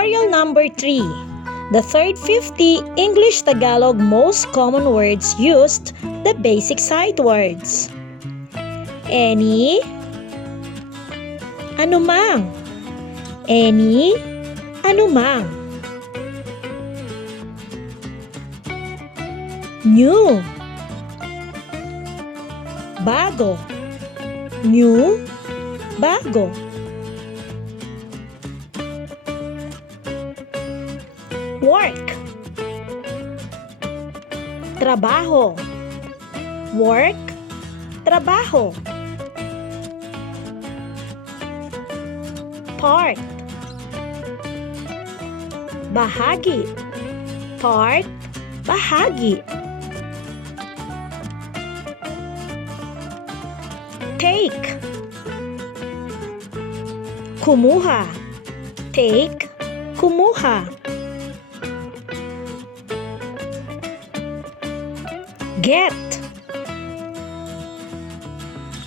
Tutorial number 3. The third 50 English-Tagalog most common words used, the basic sight words. Any, anumang. Any, anumang. New, bago. New, bago. Work, trabaho. Work, trabaho. Part, bahagi. Part, bahagi. Take, kumuha. Take, kumuha. Get,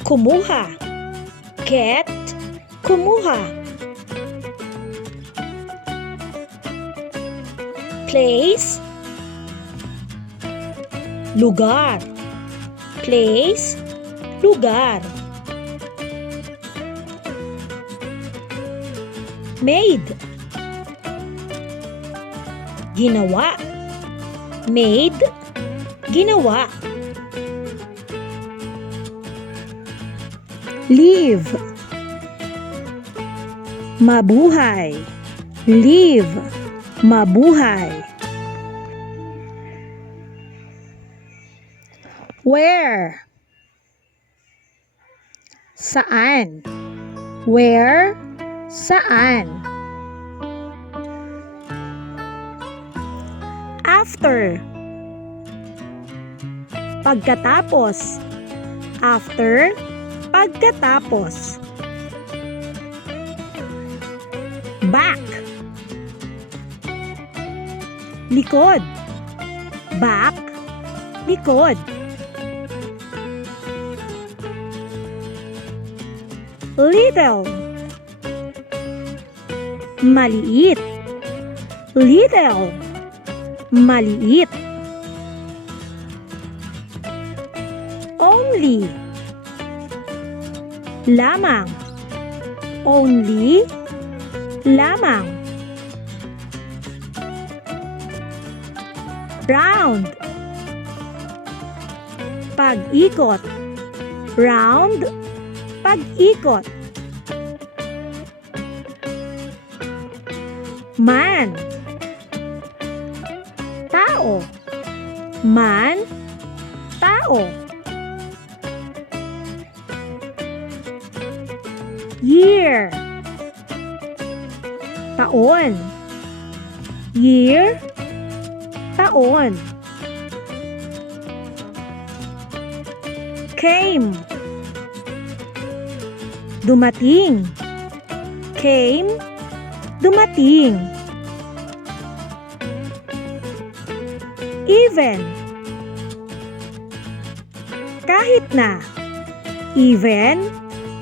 kumuha. Get, kumuha. Place, lugar. Place, lugar. Made, ginawa. Made, ginawa. Live, mabuhay. Live, mabuhay. Where, saan. Where, saan. After, pagkatapos. After, pagkatapos. Back, likod. Back, likod. Little, maliit. Little, maliit. Only, lamang. Only, lamang. Round, pag-ikot. Round, pag-ikot. Man, tao. Man, tao. Year, taon. Year, taon. Came, dumating. Came, dumating. Even, kahit na. Even,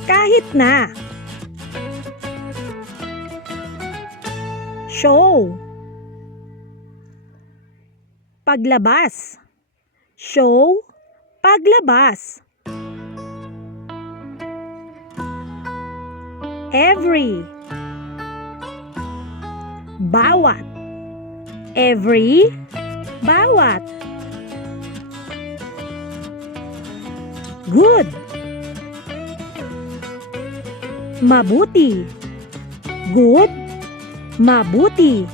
kahit na. Show, paglabas. Show, paglabas. Every, bawat. Every, bawat. Good, mabuti. Good, mabuti.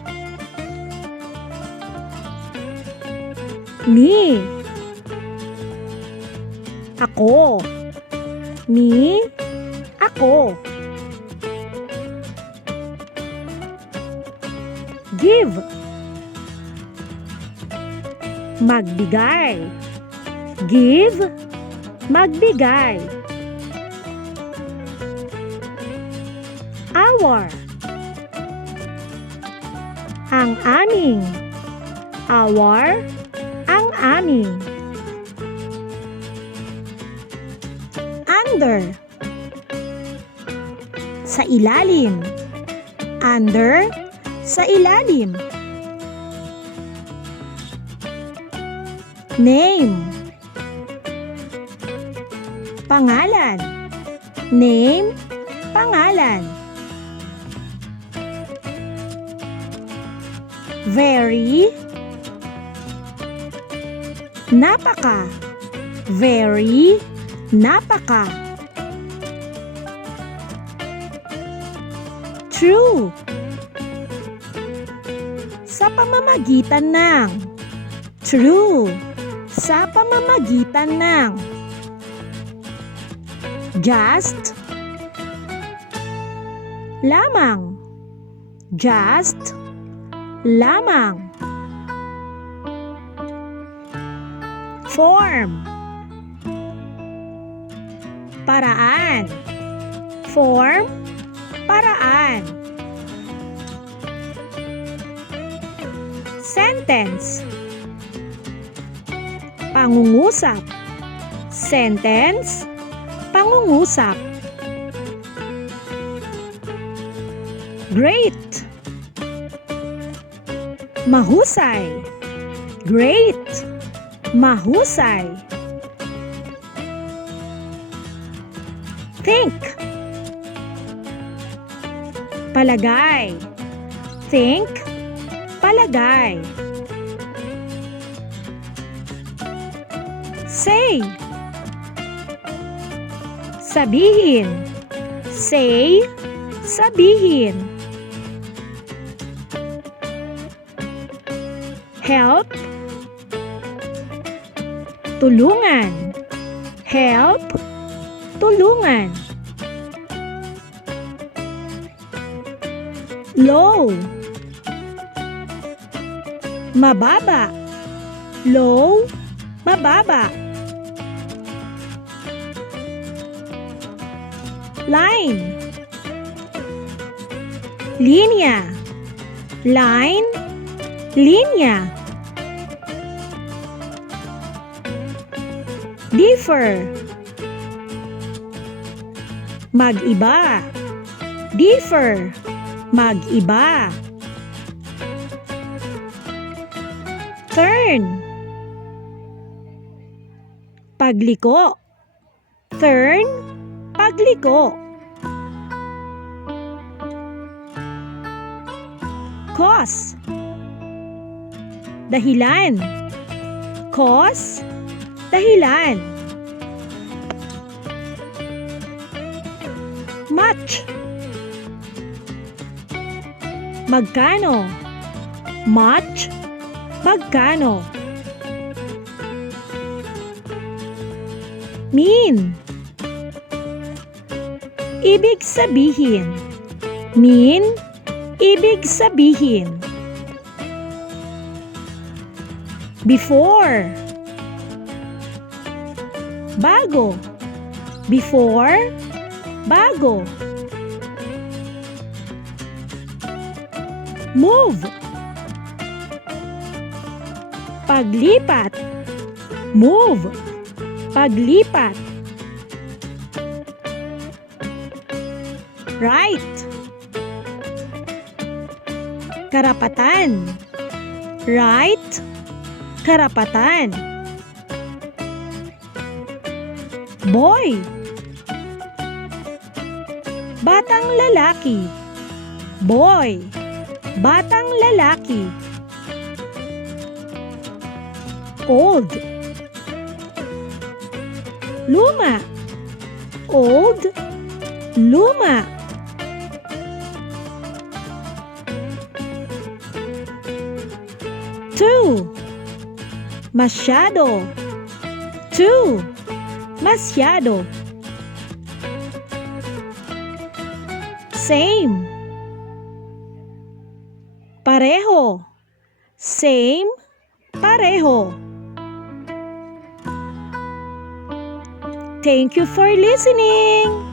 Me, ako. Me, ako. Give, magbigay. Give, magbigay. Our, ang aming. Our, ang aming. Under, sa ilalim. Under, Sa ilalim. Name. Pangalan. Name, pangalan. Very. Napaka. Very, napaka. True. Sa pamamagitan ng. True. Sa pamamagitan ng. Just. Lamang. Just. Lamang. Form. Paraan. Form, paraan. Sentence. Pangungusap. Sentence, pangungusap. Great. Mahusay. Great. Mahusay. Think. Palagay. Think, palagay. Say. Sabihin. Say, sabihin. Help. Tulungan. Help, tulungan. Low. Mababa. Low, mababa. Line. Linya. Line, linya. Differ. Mag-iba. Differ. Mag-iba. Turn. Pagliko. Turn, pagliko. Cause. Dahilan. Cause, dahilan. Much. Magkano. Much, magkano. Mean. Ibig sabihin. Mean, ibig sabihin. Before. Bago. Before, bago. Move. Paglipat. Move. Paglipat. Right. Karapatan. Right. Karapatan. Boy. Batang lalaki. Boy. Batang lalaki. Old. Luma. Old. Luma. Too. Masyado. Too. Masyado. Same. Pareho. Same, pareho. Thank you for listening.